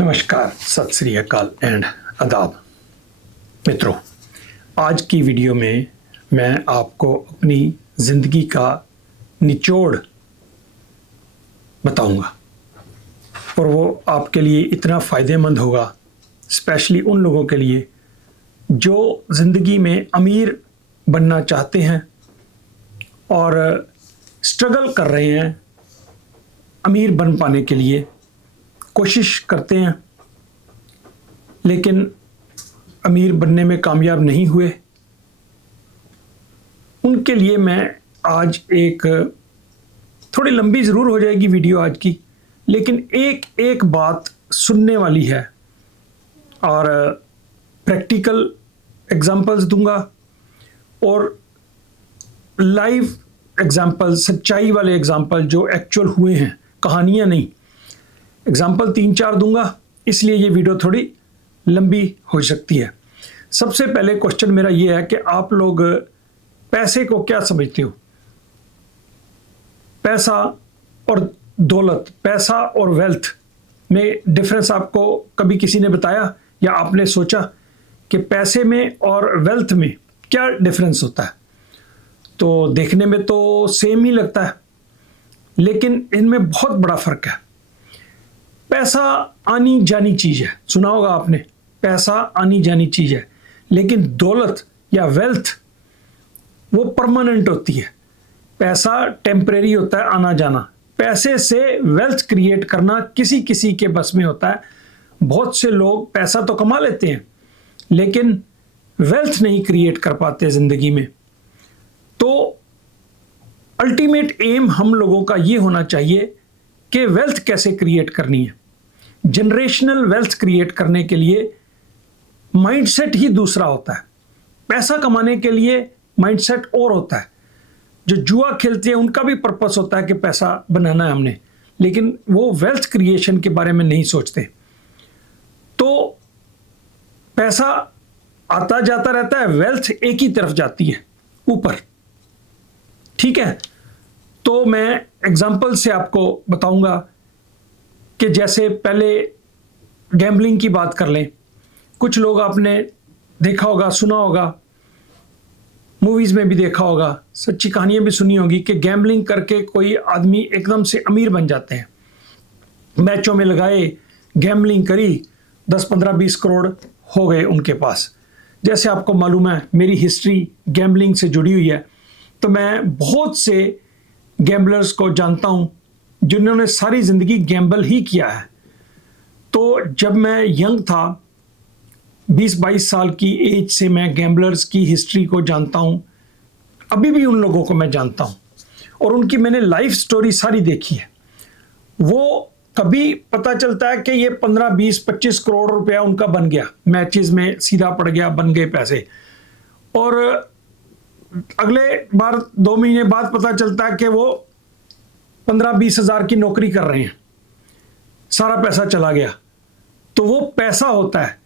नमस्कार, सत श्री अकाल एंड आदाब। मित्रों, आज की वीडियो में मैं आपको अपनी ज़िंदगी का निचोड़ बताऊंगा और वो आपके लिए इतना फ़ायदेमंद होगा, स्पेशली उन लोगों के लिए जो ज़िंदगी में अमीर बनना चाहते हैं और स्ट्रगल कर रहे हैं अमीर बन पाने के लिए, कोशिश करते हैं लेकिन अमीर बनने में कामयाब नहीं हुए। उनके लिए मैं आज एक थोड़ी लंबी ज़रूर हो जाएगी वीडियो आज की, लेकिन एक एक बात सुनने वाली है और प्रैक्टिकल एग्जांपल्स दूंगा और लाइव एग्जांपल, सच्चाई वाले एग्जांपल जो एक्चुअल हुए हैं, कहानियाँ नहीं। एग्जाम्पल 3-4 दूंगा, इसलिए ये वीडियो थोड़ी लंबी हो सकती है। सबसे पहले क्वेश्चन मेरा ये है कि आप लोग पैसे को क्या समझते हो? पैसा और दौलत, पैसा और वेल्थ में डिफरेंस आपको कभी किसी ने बताया या आपने सोचा कि पैसे में और वेल्थ में क्या डिफरेंस होता है? तो देखने में तो सेम ही लगता है, लेकिन इनमें बहुत बड़ा फ़र्क है। पैसा आनी जानी चीज़ है, सुना होगा आपने, पैसा आनी जानी चीज़ है, लेकिन दौलत या वेल्थ वो परमानेंट होती है। पैसा टेम्परेरी होता है, आना जाना। पैसे से वेल्थ क्रिएट करना किसी किसी के बस में होता है। बहुत से लोग पैसा तो कमा लेते हैं लेकिन वेल्थ नहीं क्रिएट कर पाते ज़िंदगी में। तो अल्टीमेट एम हम लोगों का ये होना चाहिए कि वेल्थ कैसे क्रिएट करनी है। जनरेशनल वेल्थ क्रिएट करने के लिए माइंडसेट ही दूसरा होता है। पैसा कमाने के लिए माइंडसेट और होता है। जो जुआ खेलते हैं उनका भी पर्पस होता है कि पैसा बनाना है हमने, लेकिन वो वेल्थ क्रिएशन के बारे में नहीं सोचते। तो पैसा आता जाता रहता है, वेल्थ एक ही तरफ जाती है, ऊपर। ठीक है, तो मैं एग्जाम्पल से आपको बताऊंगा कि जैसे पहले गैम्बलिंग की बात कर लें। कुछ लोग आपने देखा होगा, सुना होगा, मूवीज़ में भी देखा होगा, सच्ची कहानियाँ भी सुनी होगी कि गैम्बलिंग करके कोई आदमी एकदम से अमीर बन जाते हैं। मैचों में लगाए, गैम्बलिंग करी, 10, 15, 20 करोड़ हो गए उनके पास। जैसे आपको मालूम है मेरी हिस्ट्री गैम्बलिंग से जुड़ी हुई है, तो मैं बहुत से गैम्बलर्स को जानता हूँ जिन्होंने सारी ज़िंदगी गैम्बल ही किया है। तो जब मैं यंग था, 20-22 साल की एज से मैं गैम्बलर्स की हिस्ट्री को जानता हूँ। अभी भी उन लोगों को मैं जानता हूँ और उनकी मैंने लाइफ स्टोरी सारी देखी है। वो कभी पता चलता है कि ये 15, 20, 25 करोड़ रुपया उनका बन गया, मैचेस में सीधा पड़ गया, बन गए पैसे, और अगले बार 2 महीने बाद पता चलता है कि वो 15-20 हज़ार की नौकरी कर रहे हैं, सारा पैसा चला गया। तो वो पैसा होता है।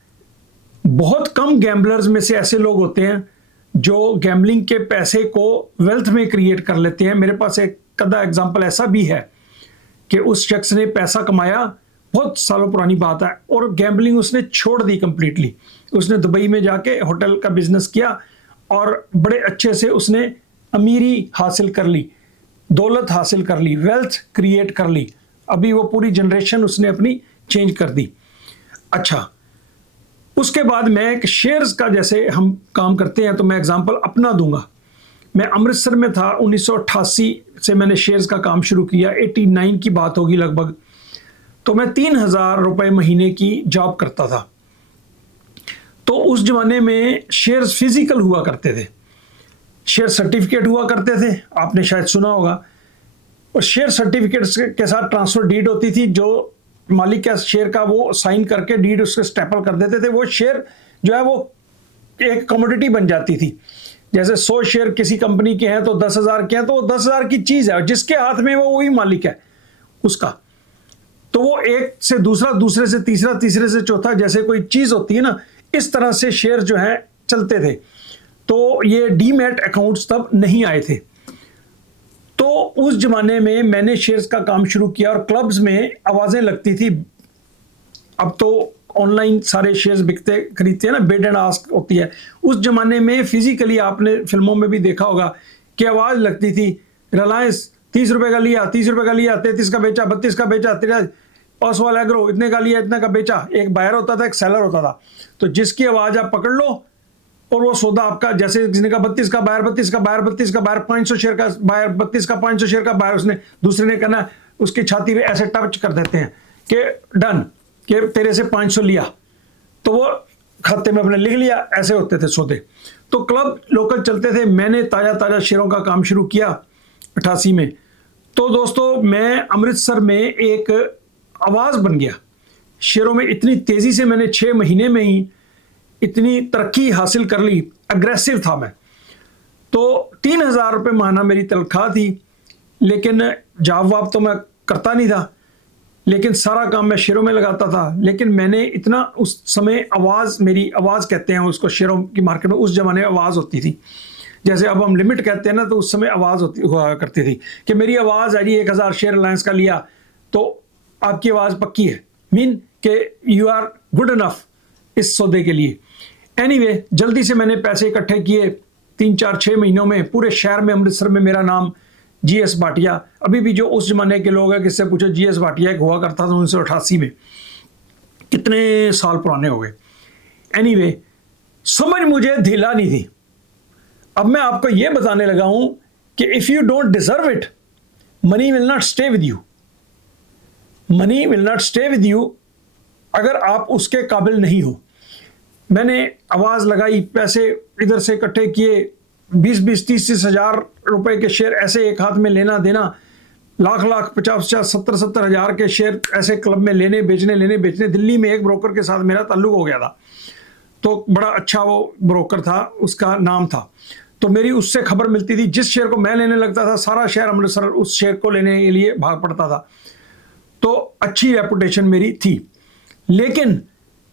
बहुत कम गैम्बलर्स में से ऐसे लोग होते हैं जो गैम्बलिंग के पैसे को वेल्थ में क्रिएट कर लेते हैं। मेरे पास एक कदा एग्जांपल ऐसा भी है कि उस शख्स ने पैसा कमाया, बहुत सालों पुरानी बात है, और गैम्बलिंग उसने छोड़ दी कंप्लीटली। उसने दुबई में जाके होटल का बिजनेस किया और बड़े अच्छे से उसने अमीरी हासिल कर ली, दौलत हासिल कर ली, वेल्थ क्रिएट कर ली। अभी वो पूरी जनरेशन उसने अपनी चेंज कर दी। अच्छा, उसके बाद मैं एक शेयर्स का, जैसे हम काम करते हैं, तो मैं एग्जांपल अपना दूंगा। मैं अमृतसर में था, 1988 से मैंने शेयर्स का काम शुरू किया, 89 की बात होगी लगभग। तो मैं 3000 रुपये महीने की जॉब करता था। तो उस जमाने में शेयर्स फिजिकल हुआ करते थे, शेयर सर्टिफिकेट हुआ करते थे, आपने शायद सुना होगा। और शेयर सर्टिफिकेट के साथ ट्रांसफर डीड होती थी, जो मालिक है शेयर का वो साइन करके डीड उसके स्टेपल कर देते थे। वो शेयर जो है वो एक कमोडिटी बन जाती थी। जैसे 100 शेयर किसी कंपनी के हैं तो 10,000 के हैं, तो वो 10,000 की चीज़ है और जिसके हाथ में वो वही मालिक है उसका। तो वो एक से दूसरा, दूसरे से तीसरा, तीसरे से चौथा, जैसे कोई चीज़ होती है ना, इस तरह से शेयर जो है चलते थे। तो ये डीमैट अकाउंट्स तब नहीं आए थे। तो उस जमाने में मैंने शेयर्स का काम शुरू किया और क्लब्स में आवाज़ें लगती थी अब तो ऑनलाइन सारे शेयर्स बिकते खरीदते हैं ना, बिड एंड आस्क होती है। उस जमाने में फिजिकली आपने फिल्मों में भी देखा होगा कि आवाज लगती थी, रिलायंस 30 रुपए का लिया, 30 रुपए का लिया, 33 का बेचा, 32 का बेचा, 13 ऑसवाल एग्रो इतने का लिया, इतने का बेचा। एक बायर होता था, एक सेलर होता था। तो जिसकी आवाज आप पकड़ लो और वो सौदा आपका, जैसे जिसने का 32 का बायर, 32 का बायर, 32 का बायर, 500 शेयर का बायर, 32 का 500 शेयर का बायर, उसने दूसरे ने कहना, उसकी छाती पे ऐसे टच कर देते हैं कि डन, कि तेरे से 500 लिया, तो वो खाते में अपने लिख लिया। ऐसे होते थे सौदे। तो क्लब लोकल चलते थे। मैंने ताज़ा ताज़ा शेयरों का काम शुरू किया 88 में। तो दोस्तों मैं अमृतसर में एक आवाज़ बन गया शेयरों में। इतनी तेज़ी से मैंने 6 महीने में ही इतनी तरक्की हासिल कर ली, अग्रेसिव था मैं। तो 3,000 रुपये महीना मेरी तनख्वाह थी, लेकिन जॉब वाब तो मैं करता नहीं था, लेकिन सारा काम मैं शेयरों में लगाता था। लेकिन मैंने इतना उस समय आवाज़, मेरी आवाज़ कहते हैं उसको शेयरों की मार्केट में, उस जमाने में आवाज़ होती थी। जैसे अब हम लिमिट कहते हैं ना, तो उस समय आवाज़ होती हुआ करती थी कि मेरी आवाज़ है जी 1,000 शेयर रिलायंस का लिया तो आपकी आवाज़ पक्की है, मीन कि यू आर गुड इनफ इस सौदे के लिए। एनीवे, जल्दी से मैंने पैसे इकट्ठे किए। 3-4-6 महीनों में पूरे शहर में, अमृतसर में मेरा नाम GS भाटिया। अभी भी जो उस जमाने के लोग हैं, किससे पूछो, GS भाटिया एक हुआ करता था 1988 में। कितने साल पुराने हो गए। एनीवे, समझ मुझे ढीला नहीं थी। अब मैं आपको यह बताने लगा हूं कि if you don't deserve it, money will not stay with you. Money will not stay with you अगर आप उसके काबिल नहीं हो। मैंने आवाज़ लगाई, पैसे इधर से इकट्ठे किए, 20-20, 30-30 हज़ार रुपए के शेयर ऐसे एक हाथ में लेना देना, लाख 50-50, 70-70 हज़ार के शेयर ऐसे क्लब में लेने बेचने। दिल्ली में एक ब्रोकर के साथ मेरा ताल्लुक हो गया था, तो बड़ा अच्छा वो ब्रोकर था, उसका नाम था। तो मेरी उससे खबर मिलती थी। जिस शेयर को मैं लेने लगता था, सारा शहर अमृतसर उस शेयर को लेने के लिए भाग पड़ता था। तो अच्छी रेपुटेशन मेरी थी। लेकिन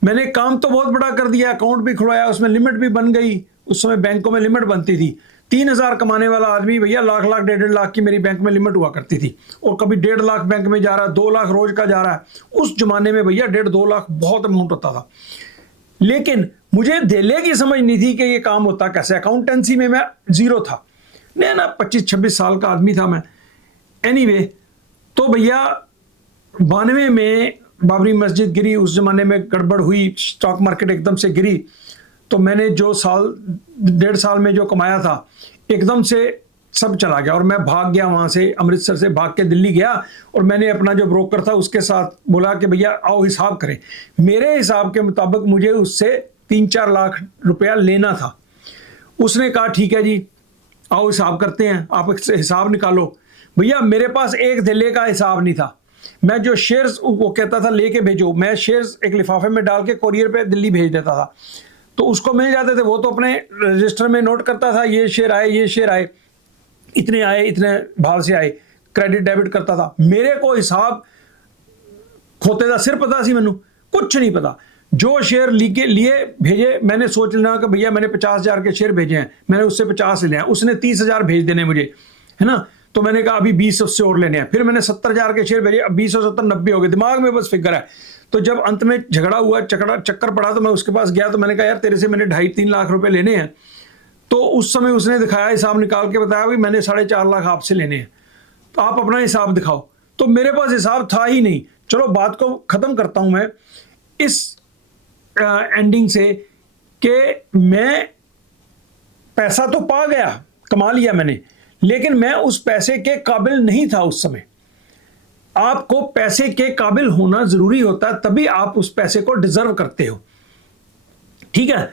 मैंने काम तो बहुत बड़ा कर दिया, अकाउंट भी खुलवाया, उसमें लिमिट भी बन गई। उस समय बैंकों में लिमिट बनती थी। 3,000 कमाने वाला आदमी भैया लाख 1.5 लाख की मेरी बैंक में लिमिट हुआ करती थी, और कभी 1.5 लाख बैंक में जा रहा है, 2 लाख रोज का जा रहा है। उस जमाने में भैया 1.5-2 लाख बहुत अमाउंट होता था। लेकिन मुझे धेले की समझ नहीं थी कि ये काम होता कैसे। अकाउंटेंसी में मैं जीरो था, नहीं ना, 25-26 साल का आदमी था मैं। एनीवे, तो भैया 92 में बाबरी मस्जिद गिरी, उस जमाने में गड़बड़ हुई, स्टॉक मार्केट एकदम से गिरी। तो मैंने जो 1.5 साल में जो कमाया था, एकदम से सब चला गया। और मैं भाग गया वहाँ से, अमृतसर से भाग के दिल्ली गया। और मैंने अपना जो ब्रोकर था उसके साथ बोला कि भैया आओ हिसाब करें। मेरे हिसाब के मुताबिक मुझे उससे 3-4 लाख रुपया लेना था। उसने कहा ठीक है जी, आओ हिसाब करते हैं, आप हिसाब निकालो। भैया मेरे पास एक धेले का हिसाब नहीं था। मैं जो शेयर्स वो कहता था लेके भेजो, मैं शेयर्स एक लिफाफे में डाल के कोरियर पे दिल्ली भेज देता था, तो उसको मिल जाते थे। वो तो अपने रजिस्टर में नोट करता था, ये शेयर आए, ये शेयर आए, इतने आए, इतने भाव से आए, क्रेडिट डेबिट करता था। मेरे को हिसाब खोते का सिर पता सी, मैनू कुछ नहीं पता। जो शेयर लिए भेजे, मैंने सोच लेना कि भैया मैंने 50,000 के शेयर भेजे हैं, मैंने उससे 50 ले हैं, उसने 30,000 भेज देने मुझे, है ना। तो मैंने कहा अभी 20 उससे और लेने हैं। फिर मैंने 70,000 के शेयर भेजे, अब 20 और 70 90 हो गए। दिमाग में बस फिगर है। तो जब अंत में झगड़ा हुआ, चक्कर पड़ा, तो मैं उसके पास गया। तो मैंने कहा यार तेरे से मैंने 2.5-3 लाख रुपए लेने हैं। तो उस समय उसने दिखाया, हिसाब निकाल के बताया भी मैंने 4.5 लाख आपसे लेने हैं, तो आप अपना हिसाब दिखाओ। तो मेरे पास हिसाब था ही नहीं। चलो बात को खत्म करता हूं मैं इस एंडिंग से कि मैं पैसा तो पा गया, कमा लिया मैंने, लेकिन मैं उस पैसे के काबिल नहीं था उस समय। आपको पैसे के काबिल होना जरूरी होता है, तभी आप उस पैसे को डिजर्व करते हो, ठीक है।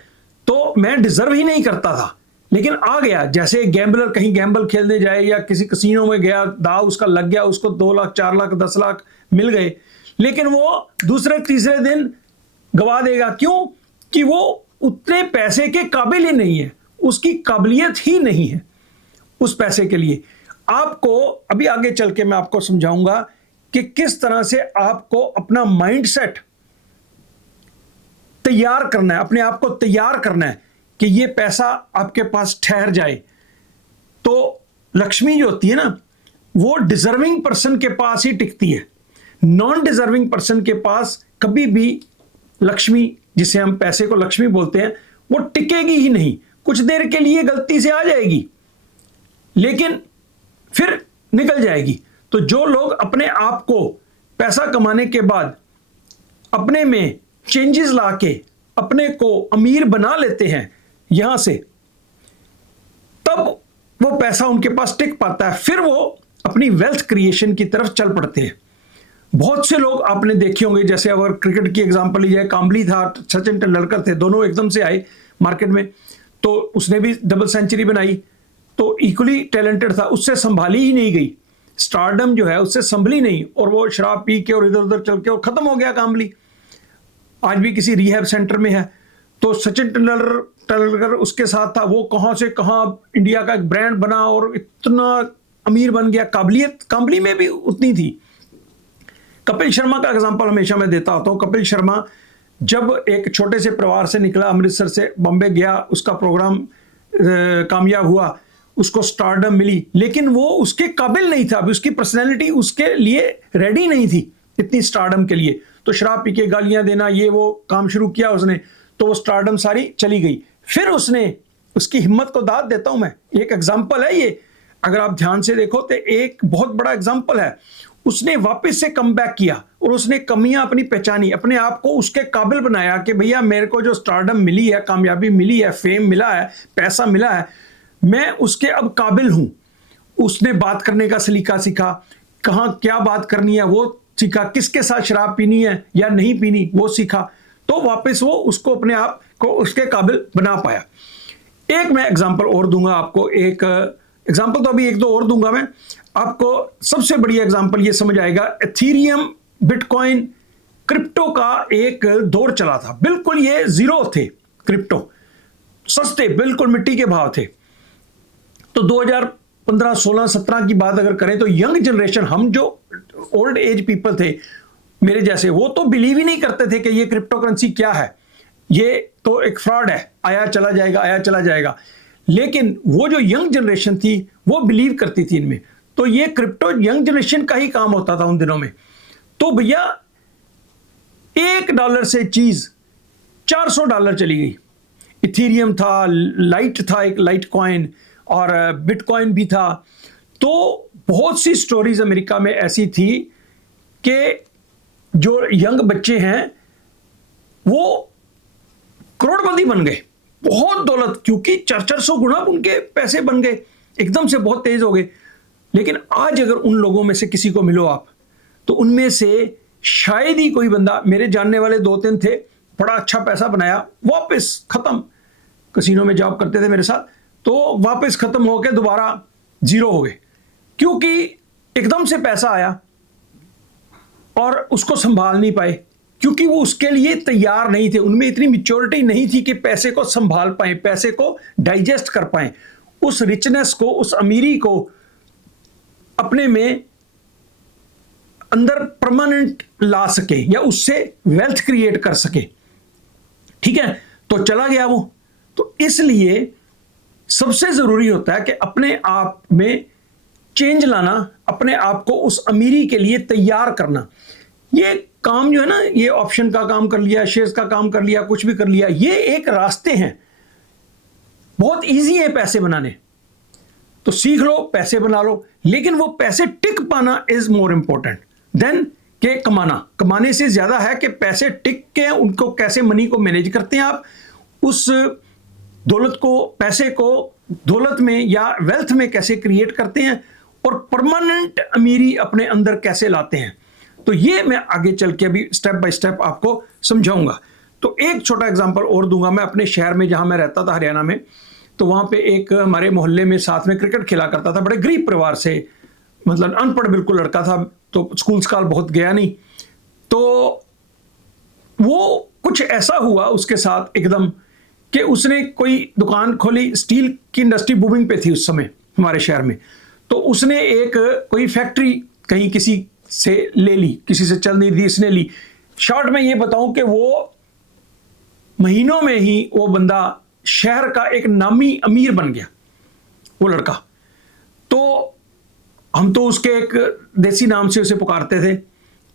तो मैं डिजर्व ही नहीं करता था, लेकिन आ गया। जैसे गैम्बलर कहीं गैम्बल खेलने जाए या किसी कसीनो में गया, दाव उसका लग गया, उसको 2 लाख 4 लाख 10 लाख मिल गए, लेकिन वो दूसरे तीसरे दिन गवा देगा। क्यों? कि वो उतने पैसे के काबिल ही नहीं है, उसकी काबिलियत ही नहीं है उस पैसे के लिए। आपको अभी आगे चल के मैं आपको समझाऊंगा कि किस तरह से आपको अपना माइंडसेट तैयार करना है, अपने आप को तैयार करना है कि ये पैसा आपके पास ठहर जाए। तो लक्ष्मी जो होती है ना, वो डिजर्विंग पर्सन के पास ही टिकती है। नॉन डिजर्विंग पर्सन के पास कभी भी लक्ष्मी, जिसे हम पैसे को लक्ष्मी बोलते हैं, वो टिकेगी ही नहीं। कुछ देर के लिए गलती से आ जाएगी लेकिन फिर निकल जाएगी। तो जो लोग अपने आप को पैसा कमाने के बाद अपने में चेंजेस लाके अपने को अमीर बना लेते हैं यहां से, तब वो पैसा उनके पास टिक पाता है, फिर वो अपनी वेल्थ क्रिएशन की तरफ चल पड़ते हैं। बहुत से लोग आपने देखे होंगे, जैसे अगर क्रिकेट की एग्जांपल ली जाए, काम्बली था, सचिन तेंदुलकर थे, दोनों एकदम से आए मार्केट में, तो उसने भी डबल सेंचुरी बनाई, तो इक्वली टैलेंटेड था, उससे संभाली ही नहीं गई, स्टारडम जो है उससे संभली नहीं, और वो शराब पी के और इधर उधर चल के और खत्म हो गया काम्बली। आज भी किसी रिहैब सेंटर में है। तो सचिन तेंदुलकर उसके साथ था, वो कहां से कहां इंडिया का एक ब्रांड बना और इतना अमीर बन गया। काबिलियत काम्बली में भी उतनी थी। कपिल शर्मा का एग्जांपल हमेशा मैं देता होता हूं। कपिल शर्मा जब एक छोटे से परिवार से निकला, अमृतसर से बॉम्बे गया, उसका प्रोग्राम कामयाब हुआ, उसको स्टारडम मिली, लेकिन वो उसके काबिल नहीं था, उसकी पर्सनैलिटी उसके लिए रेडी नहीं थी इतनी स्टारडम के लिए। तो शराब पी के गालियां देना, ये वो काम शुरू किया उसने, तो वो स्टारडम सारी चली गई। फिर उसने, उसकी हिम्मत को दाद देता हूं मैं, एक एग्जाम्पल है ये, अगर आप ध्यान से देखो तो एक बहुत बड़ा एग्जाम्पल है। उसने वापस से कम बैक किया और उसने कमियां अपनी पहचानी, अपने आप को उसके काबिल बनाया कि भैया मेरे को जो स्टारडम मिली है, कामयाबी मिली है, फेम मिला है, पैसा मिला है, मैं उसके अब काबिल हूं। उसने बात करने का सलीका सीखा, कहां क्या बात करनी है वो सीखा, किसके साथ शराब पीनी है या नहीं पीनी वो सीखा, तो वापस वो उसको अपने आप को उसके काबिल बना पाया। एक मैं एग्जांपल और दूंगा आपको, एक एग्जांपल तो अभी एक दो और दूंगा मैं आपको। सबसे बढ़िया एग्जांपल ये समझ आएगा, एथीरियम, बिटकॉइन, क्रिप्टो का एक दौर चला था, बिल्कुल ये जीरो थे, क्रिप्टो सस्ते, बिल्कुल मिट्टी के भाव थे। तो 2015, 16, 17 की बात अगर करें तो यंग जनरेशन, हम जो ओल्ड एज पीपल थे मेरे जैसे, वो तो बिलीव ही नहीं करते थे कि ये क्रिप्टो करेंसी क्या है, ये तो एक फ्रॉड है, आया चला जाएगा, आया चला जाएगा। लेकिन वो जो यंग जनरेशन थी वो बिलीव करती थी इनमें। तो ये क्रिप्टो यंग जनरेशन का ही काम होता था उन दिनों में। तो भैया $1 से चीज $400 चली गई। इथीरियम था, लाइट था, एक लाइट कॉइन, और बिटकॉइन भी था। तो बहुत सी स्टोरीज अमेरिका में ऐसी थी कि जो यंग बच्चे हैं वो करोड़पति बन गए, बहुत दौलत, क्योंकि 400 गुना उनके पैसे बन गए, एकदम से बहुत तेज हो गए। लेकिन आज अगर उन लोगों में से किसी को मिलो आप, तो उनमें से शायद ही कोई बंदा, मेरे जानने वाले 2-3 थे, बड़ा अच्छा पैसा बनाया, वापस खत्म, कसिनो में जॉब करते थे मेरे साथ, तो वापस खत्म होकर दोबारा जीरो हो गए, क्योंकि एकदम से पैसा आया और उसको संभाल नहीं पाए, क्योंकि वो उसके लिए तैयार नहीं थे, उनमें इतनी मैच्योरिटी नहीं थी कि पैसे को संभाल पाए, पैसे को डाइजेस्ट कर पाए, उस रिचनेस को, उस अमीरी को अपने में अंदर परमानेंट ला सके या उससे वेल्थ क्रिएट कर सके। ठीक है, तो चला गया वो। तो इसलिए सबसे जरूरी होता है कि अपने आप में चेंज लाना, अपने आप को उस अमीरी के लिए तैयार करना। ये काम जो है ना, ये ऑप्शन का काम कर लिया, शेयर्स का काम कर लिया, कुछ भी कर लिया, ये एक रास्ते हैं, बहुत इजी है पैसे बनाने, तो सीख लो, पैसे बना लो। लेकिन वो पैसे टिक पाना इज मोर इंपॉर्टेंट देन के कमाना। कमाने से ज्यादा है कि पैसे टिक के उनको कैसे, मनी को मैनेज करते हैं आप, उस दौलत को, पैसे को दौलत में या वेल्थ में कैसे क्रिएट करते हैं, और परमानेंट अमीरी अपने अंदर कैसे लाते हैं। तो ये मैं आगे चल के अभी स्टेप बाय स्टेप आपको समझाऊंगा। तो एक छोटा एग्जांपल और दूंगा मैं अपने शहर में, जहां मैं रहता था हरियाणा में। तो वहां पे एक हमारे मोहल्ले में साथ में क्रिकेट खेला करता था, बड़े गरीब परिवार से, मतलब अनपढ़ बिल्कुल लड़का था, तो स्कूल स्काल बहुत गया नहीं। तो वो कुछ ऐसा हुआ उसके साथ एकदम कि उसने कोई दुकान खोली, स्टील की इंडस्ट्री बूमिंग पे थी उस समय हमारे शहर में। तो उसने एक कोई फैक्ट्री कहीं किसी से ले ली, किसी से चल नहीं रही, इसने ली। शॉर्ट में ये बताऊं कि वो महीनों में ही वो बंदा शहर का एक नामी अमीर बन गया, वो लड़का। तो हम तो उसके एक देसी नाम से उसे पुकारते थे,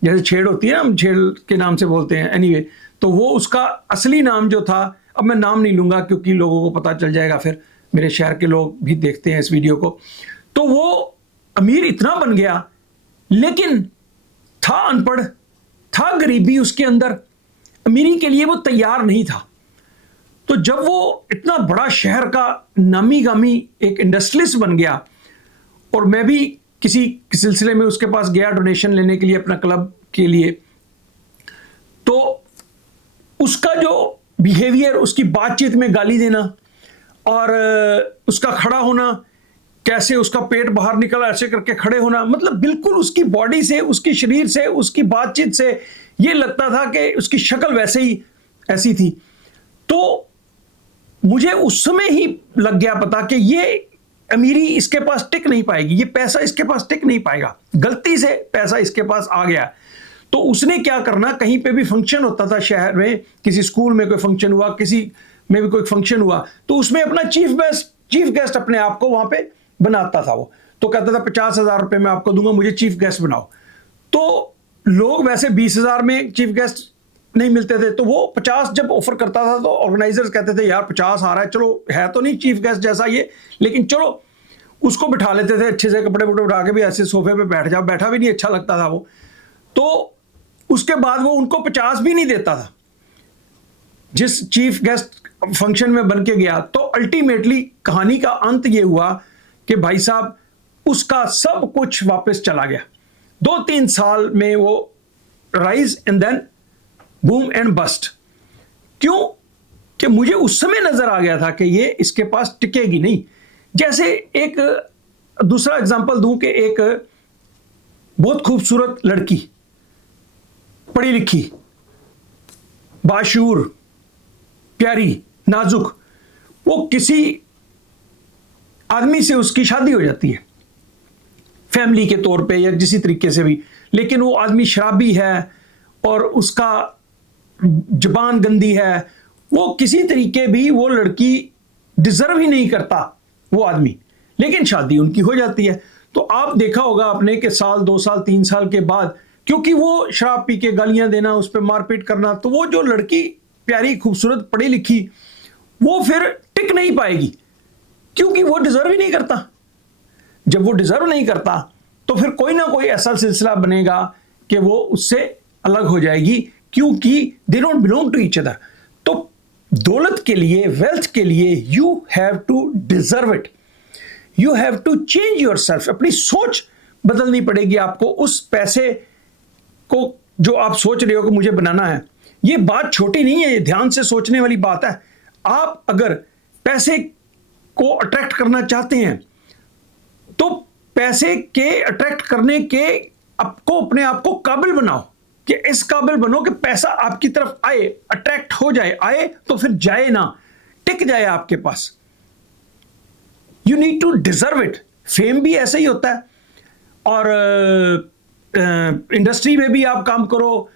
जैसे छेड़ होती है ना, हम छेड़ के नाम से बोलते हैं, एनीवे तो वो उसका असली नाम जो था, अब मैं नाम नहीं लूँगा क्योंकि लोगों को पता चल जाएगा, फिर मेरे शहर के लोग भी देखते हैं इस वीडियो को। तो वो अमीर इतना बन गया, लेकिन था अनपढ़, था गरीबी उसके अंदर, अमीरी के लिए वो तैयार नहीं था। तो जब वो इतना बड़ा शहर का नामी गामी एक इंडस्ट्रियलिस्ट बन गया, और मैं भी किसी सिलसिले में उसके पास गया डोनेशन लेने के लिए अपना क्लब के लिए, तो उसका जो बिहेवियर, उसकी बातचीत में गाली देना और उसका खड़ा होना, कैसे उसका पेट बाहर निकला ऐसे करके खड़े होना, मतलब बिल्कुल उसकी बॉडी से, उसके शरीर से, उसकी बातचीत से ये लगता था कि उसकी शक्ल वैसे ही ऐसी थी। तो मुझे उस समय ही लग गया पता कि ये अमीरी इसके पास टिक नहीं पाएगी, ये पैसा इसके पास टिक नहीं पाएगा, गलती से पैसा इसके पास आ गया। तो उसने क्या करना, कहीं पे भी फंक्शन होता था शहर में, किसी स्कूल में कोई फंक्शन हुआ, किसी में भी कोई फंक्शन हुआ, तो उसमें अपना चीफ गेस्ट अपने आप को वहां पे बनाता था। वो तो कहता था 50,000 रुपए मैं आपको दूंगा, मुझे चीफ गेस्ट बनाओ। तो लोग वैसे 20,000 में चीफ गेस्ट नहीं मिलते थे, तो वो 50 जब ऑफर करता था तो ऑर्गेनाइजर्स कहते थे यार 50 आ रहा है, चलो है तो नहीं चीफ गेस्ट जैसा ये, लेकिन चलो उसको बिठा लेते थे अच्छे से, कपड़े वपड़े उठा के भी ऐसे सोफे पे बैठ जाओ, बैठा भी नहीं अच्छा लगता था वो। तो उसके बाद वो उनको 50 भी नहीं देता था जिस चीफ गेस्ट फंक्शन में बन के गया। तो अल्टीमेटली कहानी का अंत ये हुआ कि भाई साहब उसका सब कुछ वापस चला गया। 2-3 साल में वो rise and then boom and bust. क्यों? कि मुझे उस समय नजर आ गया था कि ये इसके पास टिकेगी नहीं। जैसे एक दूसरा एग्जांपल दूं कि एक बहुत खूबसूरत लड़की, पढ़ी लिखी, बाशूर, प्यारी, नाजुक, वो किसी आदमी से उसकी शादी हो जाती है फैमिली के तौर पे या किसी तरीके से भी, लेकिन वो आदमी शराबी है और उसका जुबान गंदी है, वो किसी तरीके भी वो लड़की डिजर्व ही नहीं करता वो आदमी, लेकिन शादी उनकी हो जाती है। तो आप देखा होगा आपने कि साल 2 साल 3 साल के बाद, क्योंकि वो शराब पी के गालियां देना, उस पर मारपीट करना, तो वो जो लड़की प्यारी खूबसूरत पढ़ी लिखी, वो फिर टिक नहीं पाएगी क्योंकि वो डिजर्व ही नहीं करता। जब वो डिजर्व नहीं करता तो फिर कोई ना कोई ऐसा सिलसिला बनेगा कि वो उससे अलग हो जाएगी, क्योंकि they don't belong to each other. तो दौलत के लिए, वेल्थ के लिए, you have to deserve it, you have to change yourself. अपनी सोच बदलनी पड़ेगी आपको। उस पैसे को जो आप सोच रहे हो कि मुझे बनाना है, ये बात छोटी नहीं है, ये ध्यान से सोचने वाली बात है। आप अगर पैसे को अट्रैक्ट करना चाहते हैं तो पैसे के अट्रैक्ट करने के आपको अपने आप को काबिल बनाओ, कि इस काबिल बनो कि पैसा आपकी तरफ आए, अट्रैक्ट हो जाए, आए तो फिर जाए ना, टिक जाए आपके पास। You need to deserve it. Fame भी ऐसे ही होता है, और इंडस्ट्री में भी आप काम करो,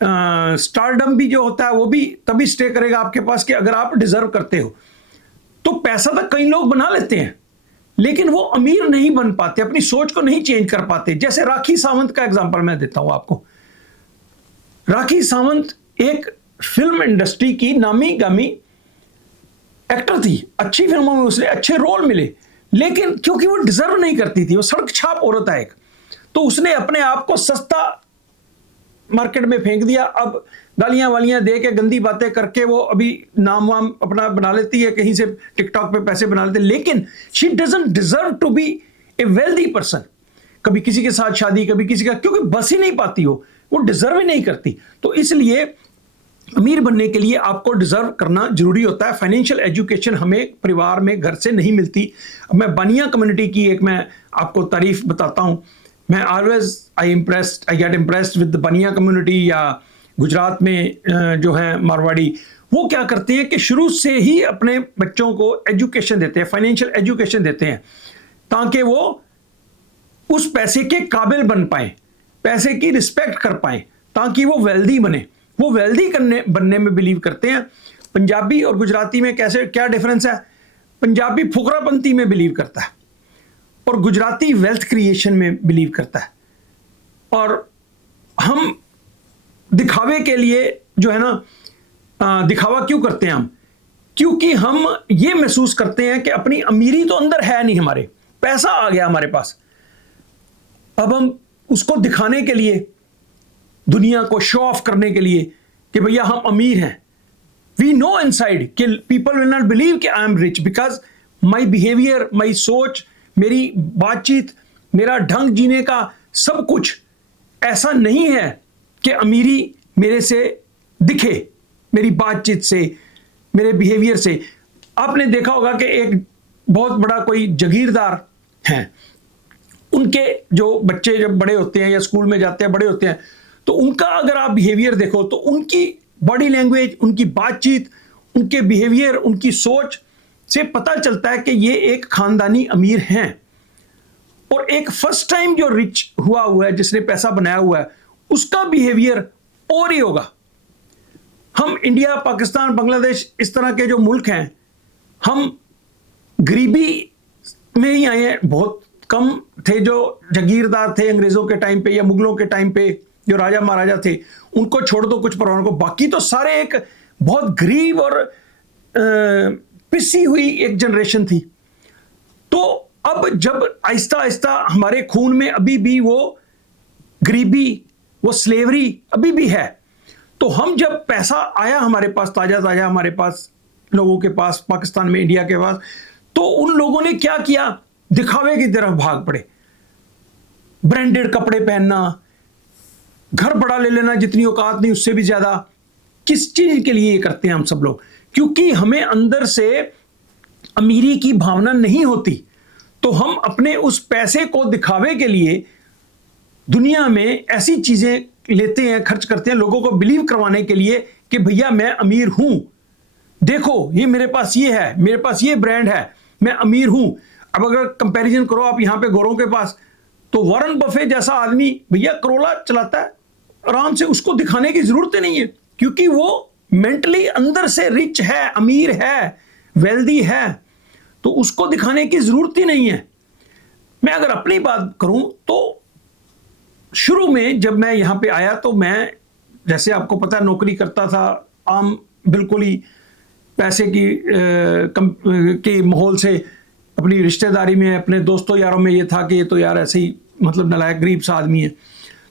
स्टारडम भी जो होता है वो भी तभी स्टे करेगा आपके पास कि अगर आप डिजर्व करते हो। तो पैसा तो कई लोग बना लेते हैं, लेकिन वो अमीर नहीं बन पाते, अपनी सोच को नहीं चेंज कर पाते। जैसे राखी सावंत का एग्जांपल मैं देता हूं आपको। राखी सावंत एक फिल्म इंडस्ट्री की नामी गामी एक्टर थी, अच्छी फिल्मों में उसने अच्छे रोल मिले, लेकिन क्योंकि वो डिजर्व नहीं करती थी, वो सड़क छाप औरत है एक, तो उसने अपने आप को सस्ता मार्केट में फेंक दिया। अब गालियां वालियां दे के, गंदी बातें करके वो अभी नाम वाम अपना बना लेती है, कहीं से टिकटॉक पे पैसे बना लेते, लेकिन she doesn't deserve to be a wealthy person. कभी किसी के साथ शादी, कभी किसी का, क्योंकि बस ही नहीं पाती हो, वो डिजर्व ही नहीं करती। तो इसलिए अमीर बनने के लिए आपको डिजर्व करना जरूरी होता है। फाइनेंशियल एजुकेशन हमें परिवार में, घर से नहीं मिलती। अब मैं बानिया कम्युनिटी की एक मैं आपको तारीफ बताता हूँ। मैं always I get impressed with the Baniya community, या गुजरात में जो है मारवाड़ी, वो क्या करते हैं कि शुरू से ही अपने बच्चों को एजुकेशन देते हैं, फाइनेंशियल एजुकेशन देते हैं, ताकि वो उस पैसे के काबिल बन पाए, पैसे की रिस्पेक्ट कर पाए, ताकि वो वेल्दी बने। वो वेल्दी बनने में बिलीव करते हैं। पंजाबी और गुजराती में कैसे क्या डिफरेंस है? पंजाबी फुकरापंती में बिलीव करता है और गुजराती वेल्थ क्रिएशन में बिलीव करता है। और हम दिखावे के लिए जो है ना, दिखावा क्यों करते हैं हम? क्योंकि हम ये महसूस करते हैं कि अपनी अमीरी तो अंदर है नहीं, हमारे पैसा आ गया हमारे पास, अब हम उसको दिखाने के लिए, दुनिया को शो ऑफ करने के लिए कि भैया हम अमीर हैं, वी नो इनसाइड कि पीपल विल नॉट बिलीव कि I am rich because my behaviour, my सोच, मेरी बातचीत, मेरा ढंग जीने का सब कुछ ऐसा नहीं है कि अमीरी मेरे से दिखे, मेरी बातचीत से, मेरे बिहेवियर से। आपने देखा होगा कि एक बहुत बड़ा कोई जागीरदार है, उनके जो बच्चे जब बड़े होते हैं या स्कूल में जाते हैं, बड़े होते हैं, तो उनका अगर आप बिहेवियर देखो तो उनकी बॉडी लैंग्वेज, उनकी बातचीत, उनके बिहेवियर, उनकी सोच से पता चलता है कि ये एक खानदानी अमीर हैं। और एक फर्स्ट टाइम जो रिच हुआ है, जिसने पैसा बनाया हुआ है, उसका बिहेवियर और ही होगा। हम इंडिया, पाकिस्तान, बांग्लादेश, इस तरह के जो मुल्क हैं, हम गरीबी में ही आए हैं। बहुत कम थे जो जागीरदार थे अंग्रेजों के टाइम पे या मुगलों के टाइम पे, जो राजा महाराजा थे, उनको छोड़ दो कुछ परिवारों को, बाकी तो सारे एक बहुत गरीब और पिसी हुई एक जनरेशन थी। तो अब जब आहिस्ता आहिस्ता हमारे खून में अभी भी वो गरीबी, वो स्लेवरी अभी भी है, तो हम जब पैसा आया हमारे पास, ताजा ताजा हमारे पास, लोगों के पास, पाकिस्तान में, इंडिया के पास, तो उन लोगों ने क्या किया? दिखावे की तरफ भाग पड़े। ब्रांडेड कपड़े पहनना, घर बड़ा ले लेना, जितनी औकात नहीं उससे भी ज्यादा। किस चीज के लिए ये करते हैं हम सब लोग? क्योंकि हमें अंदर से अमीरी की भावना नहीं होती, तो हम अपने उस पैसे को दिखावे के लिए दुनिया में ऐसी चीजें लेते हैं, खर्च करते हैं, लोगों को बिलीव करवाने के लिए कि भैया मैं अमीर हूं, देखो ये मेरे पास ये है, मेरे पास ये ब्रांड है, मैं अमीर हूं। अब अगर कंपैरिजन करो आप यहां पे गोरों के पास, तो वॉरेन बफे जैसा आदमी भैया करोला चलाता है आराम से, उसको दिखाने की जरूरत ही नहीं है, क्योंकि वो मेंटली अंदर से रिच है, अमीर है, वेल्दी है, तो उसको दिखाने की जरूरत ही नहीं है। मैं अगर अपनी बात करूं तो शुरू में जब मैं यहां पे आया, तो मैं, जैसे आपको पता है, नौकरी करता था, आम बिल्कुल ही पैसे की माहौल से, अपनी रिश्तेदारी में, अपने दोस्तों यारों में ये था कि ये तो यार ऐसे ही मतलब नालायक गरीब सा आदमी है।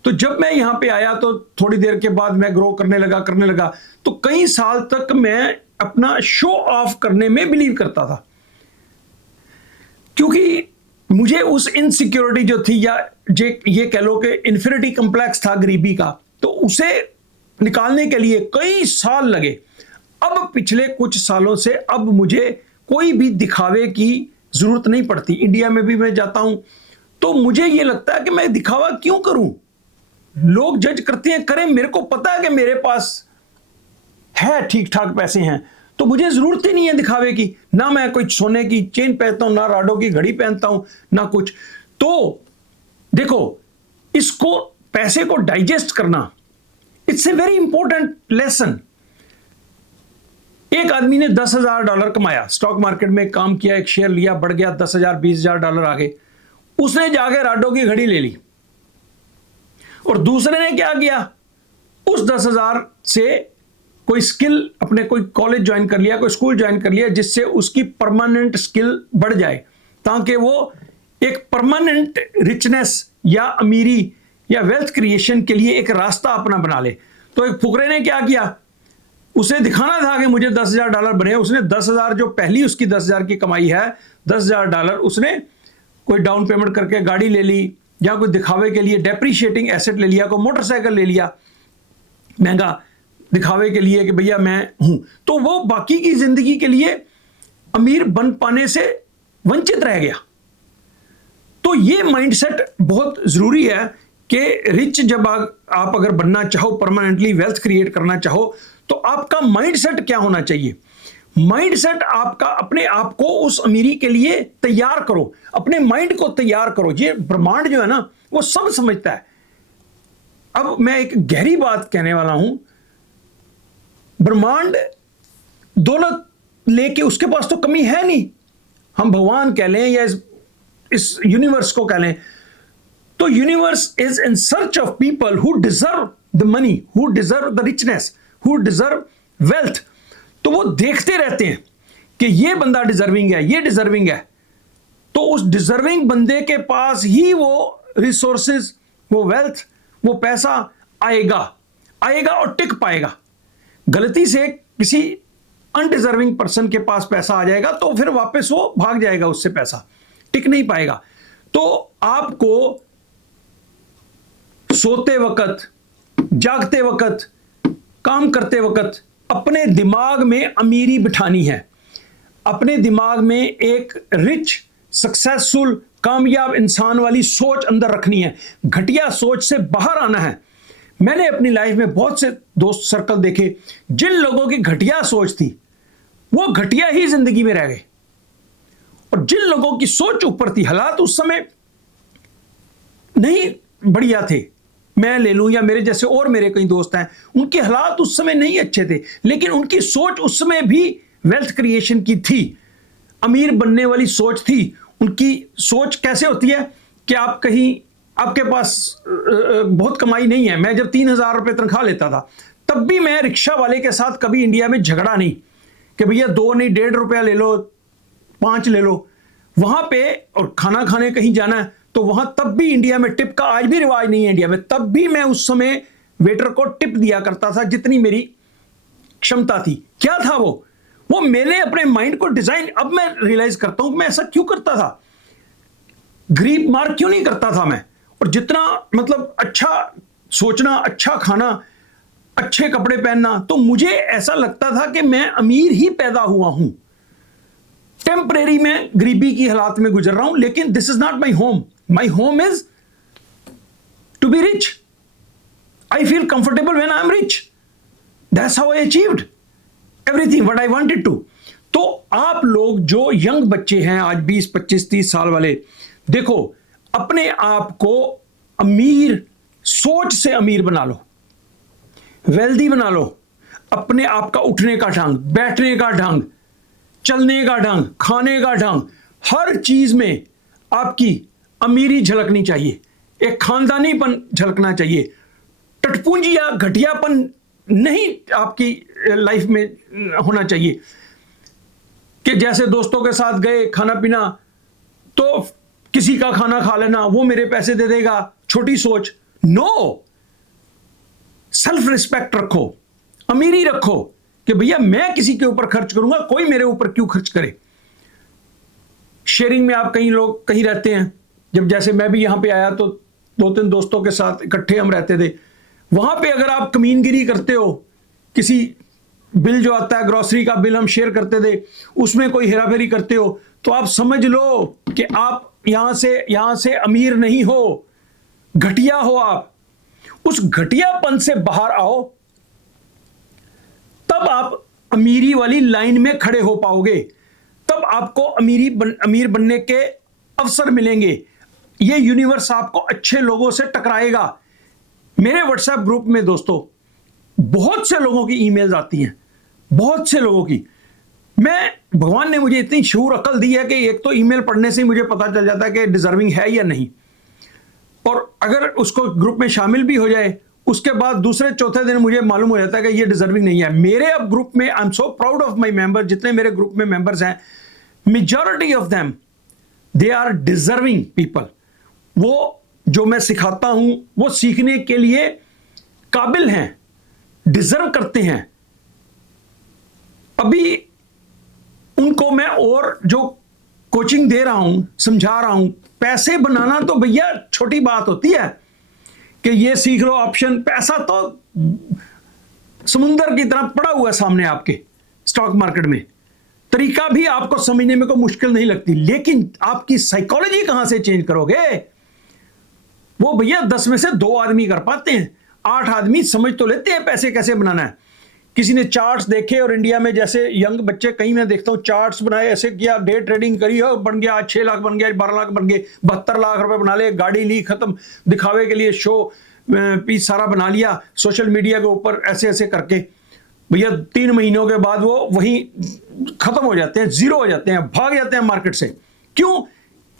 तो जब मैं यहाँ पे आया तो थोड़ी देर के बाद मैं ग्रो करने लगा, तो कई साल तक मैं अपना शो ऑफ करने में बिलीव करता था, क्योंकि मुझे उस इनसिक्योरिटी जो थी, या ये कह लो कि इन्फिनिटी कॉम्प्लेक्स था गरीबी का, तो उसे निकालने के लिए कई साल लगे। अब पिछले कुछ सालों से अब मुझे कोई भी दिखावे की जरूरत नहीं पड़ती। इंडिया में भी मैं जाता हूं तो मुझे ये लगता है कि मैं दिखावा क्यों करूं? लोग जज करते हैं, करें, मेरे को पता है कि मेरे पास है, ठीक ठाक पैसे हैं, तो मुझे जरूरत ही नहीं है दिखावे की। ना मैं कोई सोने की चेन पहनता हूं, ना राडो की घड़ी पहनता हूं, ना कुछ। तो देखो, इसको, पैसे को डाइजेस्ट करना, it's a very important lesson. एक आदमी ने $10,000 कमाया, स्टॉक मार्केट में काम किया, एक शेयर लिया, बढ़ गया, $10,000 $20,000 आ गए, उसने जाके राडो की घड़ी ले ली। और दूसरे ने क्या किया? उस 10,000 से कोई स्किल, अपने कोई कॉलेज ज्वाइन कर लिया, कोई स्कूल ज्वाइन कर लिया, जिससे उसकी परमानेंट स्किल बढ़ जाए, ताकि वो एक परमानेंट रिचनेस या अमीरी या वेल्थ क्रिएशन के लिए एक रास्ता अपना बना ले। तो एक फुकरे ने क्या किया? उसे दिखाना था कि मुझे $10,000 बने। उसने 10,000, जो पहली उसकी 10,000 की कमाई है, $10,000 उसने कोई डाउन पेमेंट करके गाड़ी ले ली, या कोई दिखावे के लिए डेप्रीशिएटिंग एसेट ले लिया, कोई मोटरसाइकिल ले लिया महंगा, दिखावे के लिए कि भैया मैं हूं। तो वो बाकी की जिंदगी के लिए अमीर बन पाने से वंचित रह गया। तो ये माइंडसेट बहुत जरूरी है कि रिच जब आप अगर बनना चाहो, परमानेंटली वेल्थ क्रिएट करना चाहो, तो आपका माइंडसेट क्या होना चाहिए? माइंडसेट आपका, अपने आप को उस अमीरी के लिए तैयार करो, अपने माइंड को तैयार करो। ये ब्रह्मांड जो है ना, वो सब समझता है। अब मैं एक गहरी बात कहने वाला हूं। ब्रह्मांड दौलत लेके उसके पास तो कमी है नहीं। हम भगवान कह लें या इस यूनिवर्स को कह लें, तो universe is in search of people who deserve the money, who deserve the richness, who deserve wealth. तो वो देखते रहते हैं कि ये बंदा डिजर्विंग है, ये डिजर्विंग है, तो उस डिजर्विंग बंदे के पास ही वो रिसोर्सेज, वो वेल्थ, वो पैसा आएगा और टिक पाएगा। गलती से किसी अनडिजर्विंग पर्सन के पास पैसा आ जाएगा तो फिर वापस वो भाग जाएगा, उससे पैसा टिक नहीं पाएगा। तो आपको सोते वक्त, जागते वक्त, काम करते वक्त अपने दिमाग में अमीरी बिठानी है, अपने दिमाग में एक रिच, सक्सेसफुल, कामयाब इंसान वाली सोच अंदर रखनी है, घटिया सोच से बाहर आना है। मैंने अपनी लाइफ में बहुत से दोस्त सर्कल देखे, जिन लोगों की घटिया सोच थी वो घटिया ही जिंदगी में रह गए, और जिन लोगों की सोच ऊपर थी, हालात उस समय नहीं बढ़िया थे, मैं ले लूं या मेरे जैसे और मेरे कई दोस्त हैं, उनके हालात उस समय नहीं अच्छे थे, लेकिन उनकी सोच उस समय भी वेल्थ क्रिएशन की थी, अमीर बनने वाली सोच थी। उनकी सोच कैसे होती है कि आप कहीं, आपके पास बहुत कमाई नहीं है। मैं जब 3,000 रुपये तनख्वाह लेता था तब भी मैं रिक्शा वाले के साथ कभी इंडिया में झगड़ा नहीं कि भैया 2 नहीं 1.5 रुपया ले लो, 5 ले लो। वहां पे और खाना खाने कहीं जाना है तो वहां तब भी इंडिया में टिप का आज भी रिवाज नहीं है इंडिया में, तब भी मैं उस समय वेटर को टिप दिया करता था जितनी मेरी क्षमता थी। क्या था वो मैंने अपने माइंड को डिजाइन, अब मैं रियलाइज करता हूं कि मैं ऐसा क्यों करता था, गरीब मार क्यों नहीं करता था मैं, और जितना मतलब अच्छा सोचना, अच्छा खाना, अच्छे कपड़े पहनना, तो मुझे ऐसा लगता था कि मैं अमीर ही पैदा हुआ हूं। टेम्परेरी में गरीबी की हालात में गुजर रहा हूं, लेकिन this is not my home. My home is to be rich. I feel comfortable when I am rich. That's how I achieved everything what I wanted to. तो आप लोग जो यंग बच्चे हैं आज 20, 25, 30 साल वाले, देखो अपने आप को अमीर, सोच से अमीर बना लो, वेल्दी बना लो। अपने आप का उठने का ढंग, बैठने का ढंग, चलने का ढंग, खाने का ढंग, हर चीज में आपकी अमीरी झलकनी चाहिए, एक खानदानीपन झलकना चाहिए। टटपूंजी या घटियापन नहीं आपकी लाइफ में होना चाहिए कि जैसे दोस्तों के साथ गए खाना पीना तो किसी का खाना खा लेना, वो मेरे पैसे दे देगा, छोटी सोच। नो, सेल्फ रिस्पेक्ट रखो, अमीरी रखो कि भैया मैं किसी के ऊपर खर्च करूंगा, कोई मेरे ऊपर क्यों खर्च करे। शेयरिंग में आप कई लोग कहीं रहते हैं, जब जैसे मैं भी यहां पे आया तो 2-3 दोस्तों के साथ इकट्ठे हम रहते थे। वहां पे अगर आप कमीनगिरी करते हो, किसी बिल जो आता है ग्रोसरी का बिल हम शेयर करते थे, उसमें कोई हेराफेरी करते हो, तो आप समझ लो कि आप यहां से अमीर नहीं हो, घटिया हो। आप उस घटियापन से बाहर आओ, तब आप अमीरी वाली लाइन में खड़े हो पाओगे, तब आपको अमीर बनने के अवसर मिलेंगे। ये यूनिवर्स आपको अच्छे लोगों से टकराएगा। मेरे व्हाट्सएप ग्रुप में दोस्तों बहुत से लोगों की ईमेल्स आती हैं, बहुत से लोगों की। मैं, भगवान ने मुझे इतनी शऊर अकल दी है कि एक तो ईमेल पढ़ने से ही मुझे पता चल जाता है कि डिजर्विंग है या नहीं, और अगर उसको ग्रुप में शामिल भी हो जाए उसके बाद दूसरे चौथे दिन मुझे मालूम हो जाता है कि ये डिजर्विंग नहीं है। मेरे अब ग्रुप में, I am so proud of my member, जितने मेरे ग्रुप में मेंबर्स हैं, majority of them they are deserving people. वो जो मैं सिखाता हूं वो सीखने के लिए काबिल हैं, डिजर्व करते हैं। अभी उनको मैं और जो कोचिंग दे रहा हूं, समझा रहा हूं, पैसे बनाना तो भैया छोटी बात होती है कि ये सीख लो ऑप्शन। पैसा तो समुंदर की तरह पड़ा हुआ है सामने आपके स्टॉक मार्केट में। तरीका भी आपको समझने में कोई मुश्किल नहीं लगती, लेकिन आपकी साइकोलॉजी कहां से चेंज करोगे, वो भैया 10 में से 2 आदमी कर पाते हैं, 8 आदमी समझ तो लेते हैं पैसे कैसे बनाना है। किसी ने चार्ट्स देखे, और इंडिया में जैसे यंग बच्चे कहीं मैं देखता हूँ चार्ट्स बनाए, ऐसे किया, डे ट्रेडिंग करी, और बन गया 6 लाख, बन गया 12 लाख, बन गए 72 लाख रुपए बना ले, गाड़ी ली, खत्म, दिखावे के लिए शो पीस सारा बना लिया सोशल मीडिया के ऊपर, ऐसे ऐसे करके भैया 3 महीनों के बाद वो वहीं खत्म हो जाते हैं, जीरो हो जाते हैं, भाग जाते हैं मार्केट से। क्यों?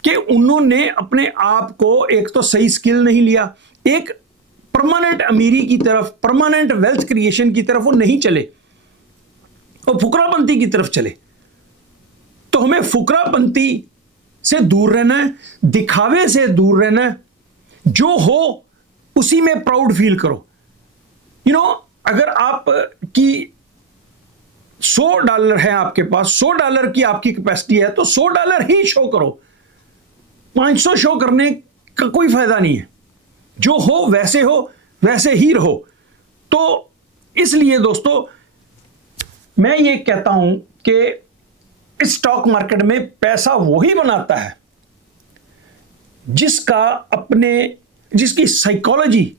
कि उन्होंने अपने आप को एक तो सही स्किल नहीं लिया, एक परमानेंट अमीरी की तरफ, परमानेंट वेल्थ क्रिएशन की तरफ वो नहीं चले और फुकरापंती की तरफ चले। तो हमें फुकरापंती से दूर रहना है, दिखावे से दूर रहना है, जो हो उसी में प्राउड फील करो। अगर आप की $100 है आपके पास, $100 की आपकी कैपेसिटी है, तो $100 ही शो करो, 500 शो करने का कोई फायदा नहीं है। जो हो वैसे ही रहो। तो इसलिए दोस्तों मैं ये कहता हूं कि स्टॉक मार्केट में पैसा वही बनाता है जिसकी साइकोलॉजी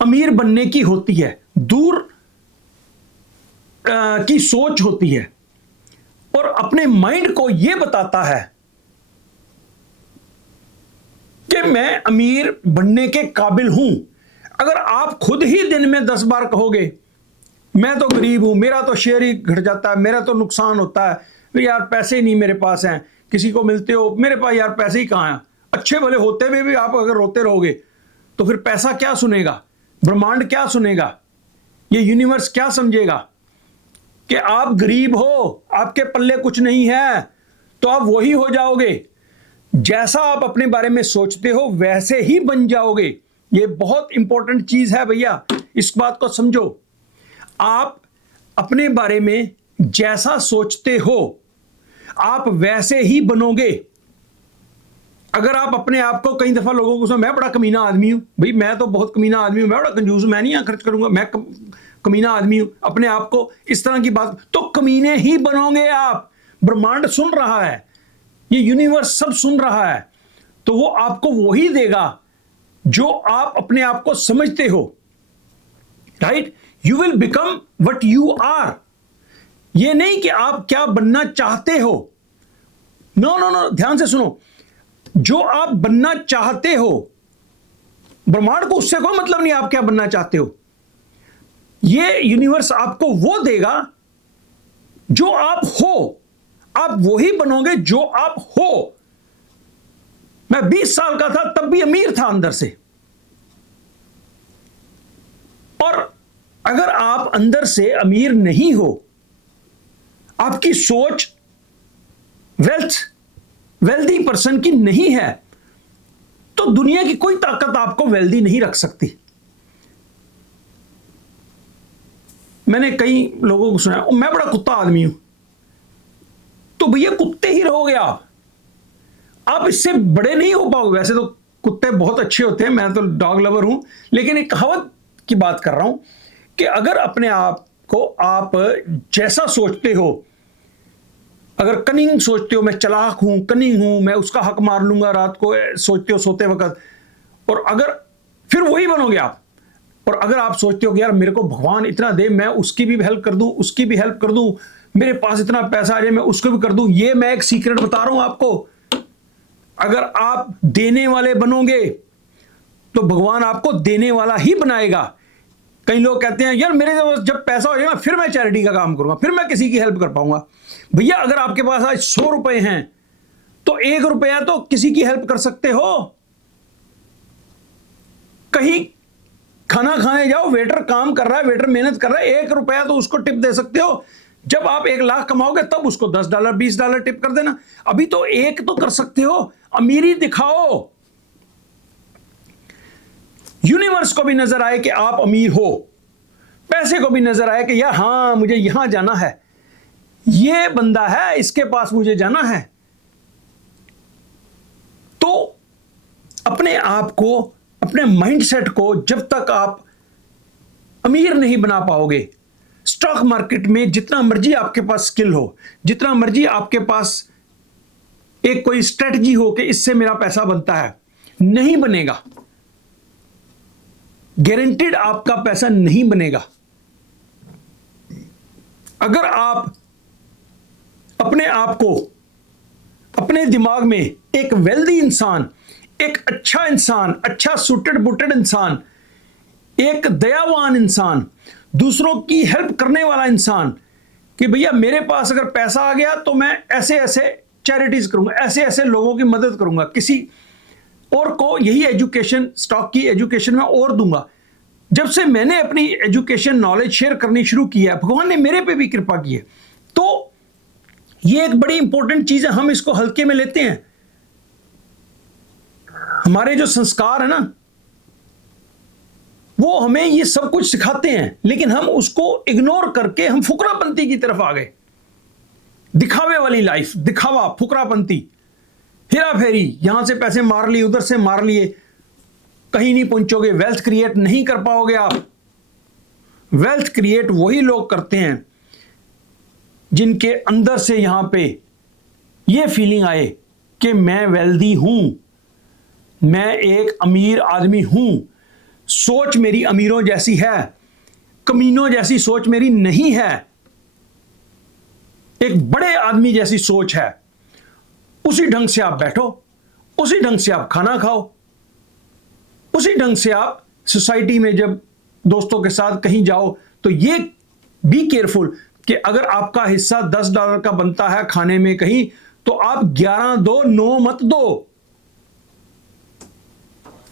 अमीर बनने की होती है, दूर की सोच होती है, और अपने माइंड को यह बताता है कि मैं अमीर बनने के काबिल हूं। अगर आप खुद ही दिन में 10 बार कहोगे मैं तो गरीब हूं, मेरा तो शेयर ही घट जाता है, मेरा तो नुकसान होता है, यार पैसे नहीं मेरे पास हैं, किसी को मिलते हो मेरे पास यार पैसे ही कहां हैं, अच्छे भले होते हुए भी आप अगर रोते रहोगे तो फिर पैसा क्या सुनेगा, ब्रह्मांड क्या सुनेगा, ये यूनिवर्स क्या समझेगा कि आप गरीब हो, आपके पल्ले कुछ नहीं है, तो आप वही हो जाओगे। जैसा आप अपने बारे में सोचते हो वैसे ही बन जाओगे। ये बहुत इंपॉर्टेंट चीज है भैया, इस बात को समझो। आप अपने बारे में जैसा सोचते हो आप वैसे ही बनोगे। अगर आप अपने आप को, कई दफा लोगों को मैं बड़ा कमीना आदमी हूं, भाई मैं तो बहुत कमीना आदमी हूं, मैं बड़ा कंजूस, मैं नहीं खर्च करूंगा, मैं कमीना आदमी हूं, अपने आप को इस तरह की बात, तो कमीने ही बनोगे आप। ब्रह्मांड सुन रहा है, ये यूनिवर्स सब सुन रहा है, तो वो आपको वही देगा जो आप अपने आप को समझते हो। Right? You will become what you are. ये नहीं कि आप क्या बनना चाहते हो, नो नो नो, ध्यान से सुनो। जो आप बनना चाहते हो, ब्रह्मांड को उससे कोई मतलब नहीं आप क्या बनना चाहते हो। ये यूनिवर्स आपको वो देगा जो आप हो, आप वही बनोगे जो आप हो। मैं 20 साल का था तब भी अमीर था अंदर से, और अगर आप अंदर से अमीर नहीं हो, आपकी सोच वेल्दी पर्सन की नहीं है, तो दुनिया की कोई ताकत आपको वेल्दी नहीं रख सकती। मैंने कई लोगों को सुना मैं बड़ा कुत्ता आदमी हूं, तो भैया कुत्ते ही रहोगे आप इससे बड़े नहीं हो पाओगे। वैसे तो कुत्ते बहुत अच्छे होते हैं, मैं तो डॉग लवर हूं, लेकिन एक कहावत की बात कर रहा हूं कि अगर अपने आप को आप जैसा सोचते हो, अगर कनिंग सोचते हो, मैं चालाक हूं, कनिंग हूं, मैं उसका हक मार लूंगा रात को, सोचते हो सोते वक्त, और अगर फिर वही बनोगे आप। और अगर आप सोचते हो कि यार मेरे को भगवान इतना दे, मैं उसकी भी हेल्प कर दूं, उसकी भी हेल्प कर दूं, मेरे पास इतना पैसा आ जाए मैं उसको भी कर दूं, ये मैं एक सीक्रेट बता रहा हूं आपको। अगर आप देने वाले बनोगे तो भगवान आपको देने वाला ही बनाएगा। कई लोग कहते हैं यार मेरे जब पैसा हो जाएगा फिर मैं चैरिटी का काम करूंगा, फिर मैं किसी की हेल्प कर पाऊंगा। भैया अगर आपके पास आज 100 रुपए हैं तो 1 रुपया तो किसी की हेल्प कर सकते हो। कहीं खाना खाने जाओ, वेटर काम कर रहा है, वेटर मेहनत कर रहा है, 1 रुपया तो उसको टिप दे सकते हो। जब आप 1 लाख कमाओगे तब उसको $10 $20 टिप कर देना। अभी तो 1 तो कर सकते हो, अमीरी दिखाओ, यूनिवर्स को भी नजर आए कि आप अमीर हो, पैसे को भी नजर आए कि यार हां मुझे यहां जाना है, ये बंदा है इसके पास मुझे जाना है। तो अपने आप को, अपने माइंडसेट को जब तक आप अमीर नहीं बना पाओगे, स्टॉक मार्केट में जितना मर्जी आपके पास स्किल हो, जितना मर्जी आपके पास एक कोई स्ट्रेटजी हो कि इससे मेरा पैसा बनता है, नहीं बनेगा। गारंटीड आपका पैसा नहीं बनेगा। अगर आप अपने आप को, अपने दिमाग में एक वेल्दी इंसान, एक अच्छा इंसान, अच्छा सूटेड बूटेड इंसान, एक दयावान इंसान, दूसरों की हेल्प करने वाला इंसान, कि भैया मेरे पास अगर पैसा आ गया तो मैं ऐसे ऐसे चैरिटीज करूंगा, ऐसे ऐसे लोगों की मदद करूंगा, किसी और को यही एजुकेशन, स्टॉक की एजुकेशन में और दूंगा। जब से मैंने अपनी एजुकेशन नॉलेज शेयर करनी शुरू की है, भगवान ने मेरे पे भी कृपा की है। तो ये एक बड़ी इंपॉर्टेंट चीज है, हम इसको हल्के में लेते हैं। हमारे जो संस्कार है ना, वो हमें ये सब कुछ सिखाते हैं, लेकिन हम उसको इग्नोर करके हम फुकरापंती की तरफ आ गए। दिखावे वाली लाइफ, दिखावा, फुकरापंती, हेरा फेरी, यहां से पैसे मार लिए, उधर से मार लिए, कहीं नहीं पहुंचोगे, वेल्थ क्रिएट नहीं कर पाओगे आप। वेल्थ क्रिएट वही लोग करते हैं जिनके अंदर से यहां पे ये फीलिंग आए कि मैं वेल्दी हूं, मैं एक अमीर आदमी हूं, सोच मेरी अमीरों जैसी है, कमीनों जैसी सोच मेरी नहीं है, एक बड़े आदमी जैसी सोच है। उसी ढंग से आप बैठो, उसी ढंग से आप खाना खाओ, उसी ढंग से आप सोसाइटी में जब दोस्तों के साथ कहीं जाओ तो ये बी केयरफुल कि अगर आपका हिस्सा $10 का बनता है खाने में कहीं, तो आप 11 दो, 9 मत दो।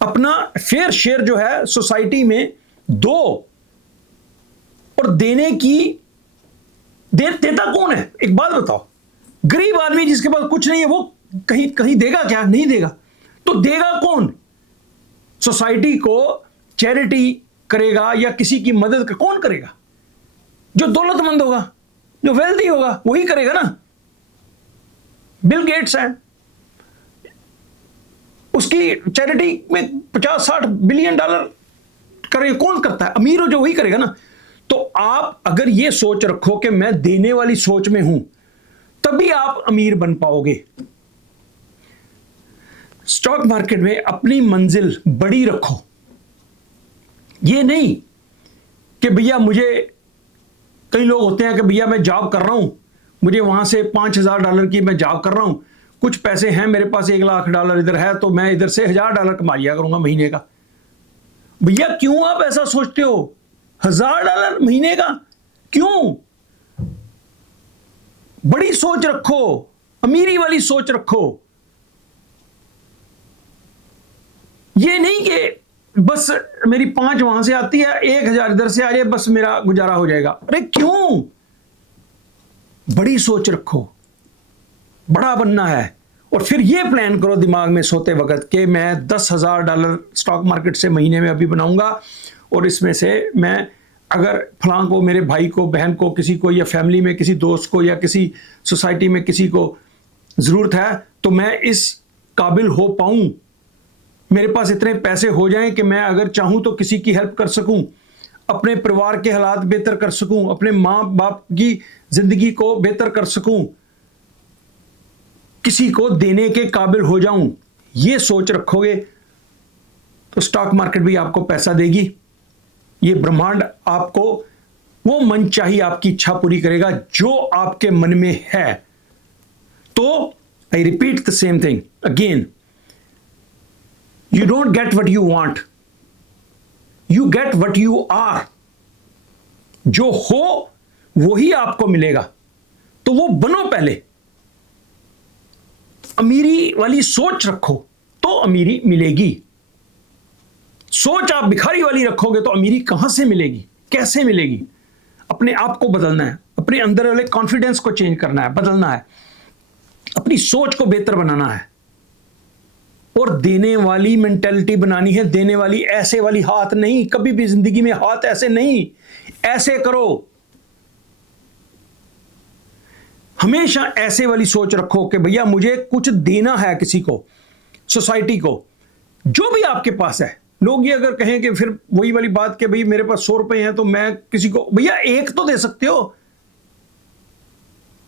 अपना फेयर शेयर जो है सोसाइटी में दो। और देने की देता कौन है? एक बात बताओ, गरीब आदमी जिसके पास कुछ नहीं है वो कहीं कहीं देगा क्या? नहीं देगा। तो देगा कौन? सोसाइटी को चैरिटी करेगा या किसी की मदद कौन करेगा? जो दौलतमंद होगा, जो वेल्दी होगा, वही करेगा ना। बिल गेट्स है, उसकी चैरिटी में $50-60 बिलियन करेगा, कौन करता है? अमीर हो जो, वही करेगा ना। तो आप अगर ये सोच रखो कि मैं देने वाली सोच में हूं, तभी आप अमीर बन पाओगे। स्टॉक मार्केट में अपनी मंजिल बड़ी रखो। ये नहीं कि भैया मुझे, कई लोग होते हैं कि भैया मैं जॉब कर रहा हूं, मुझे वहां से $5000 की मैं जॉब कर रहा हूं, कुछ पैसे हैं मेरे पास, $1,00,000 इधर है, तो मैं इधर से $1000 कमा लिया करूंगा महीने का। भैया क्यों आप ऐसा सोचते हो? $1000 महीने का क्यों? बड़ी सोच रखो, अमीरी वाली सोच रखो। ये नहीं कि बस मेरी 5 वहां से आती है, 1000 इधर से आ जाए, बस मेरा गुजारा हो जाएगा। अरे क्यों? बड़ी सोच रखो, बड़ा बनना है। और फिर ये प्लान करो दिमाग में सोते वक्त कि मैं $10,000 स्टॉक मार्केट से महीने में अभी बनाऊंगा, और इसमें से मैं अगर फलां को, मेरे भाई को, बहन को, किसी को, या फैमिली में किसी दोस्त को, या किसी सोसाइटी में किसी को ज़रूरत है, तो मैं इस काबिल हो पाऊं, मेरे पास इतने पैसे हो जाएं कि मैं अगर चाहूं तो किसी की हेल्प कर सकूं, अपने परिवार के हालात बेहतर कर सकूं, अपने माँ बाप की ज़िंदगी को बेहतर कर सकूं, किसी को देने के काबिल हो जाऊं। ये सोच रखोगे तो स्टॉक मार्केट भी आपको पैसा देगी। ये ब्रह्मांड आपको वो मनचाही आपकी इच्छा पूरी करेगा जो आपके मन में है। तो I repeat the same thing again, you don't get what you want, you get what you are. जो हो वही आपको मिलेगा, तो वो बनो पहले। अमीरी वाली सोच रखो तो अमीरी मिलेगी। सोच आप भिखारी वाली रखोगे तो अमीरी कहां से मिलेगी, कैसे मिलेगी? अपने आप को बदलना है, अपने अंदर वाले कॉन्फिडेंस को चेंज करना है, बदलना है, अपनी सोच को बेहतर बनाना है, और देने वाली मेंटेलिटी बनानी है। देने वाली, ऐसे वाली हाथ नहीं, कभी भी जिंदगी में हाथ ऐसे नहीं, ऐसे करो। हमेशा ऐसे वाली सोच रखो कि भैया मुझे कुछ देना है किसी को, सोसाइटी को, जो भी आपके पास है। लोग ये अगर कहें कि फिर वही वाली बात कि भाई मेरे पास $100 हैं तो मैं किसी को, भैया एक तो दे सकते हो,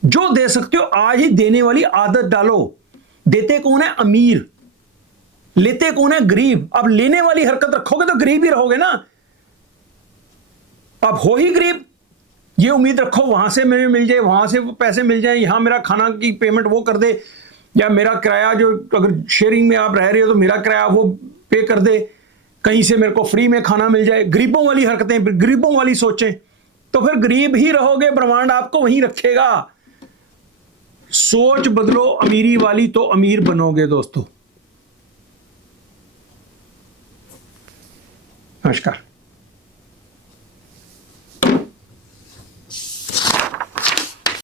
जो दे सकते हो आज ही देने वाली आदत डालो। देते कौन है? अमीर। लेते कौन है? गरीब। अब लेने वाली हरकत रखोगे तो गरीब ही रहोगे ना। अब हो ही गरीब, ये उम्मीद रखो वहां से मेरे मिल जाए, वहां से पैसे मिल जाए, यहां मेरा खाना की पेमेंट वो कर दे, या मेरा किराया, जो अगर शेयरिंग में आप रह रहे हो तो मेरा किराया वो पे कर दे, कहीं से मेरे को फ्री में खाना मिल जाए। गरीबों वाली हरकतें, गरीबों वाली सोचें, तो फिर गरीब ही रहोगे, ब्रह्मांड आपको वहीं रखेगा। सोच बदलो अमीरी वाली तो अमीर बनोगे दोस्तों। नमस्कार।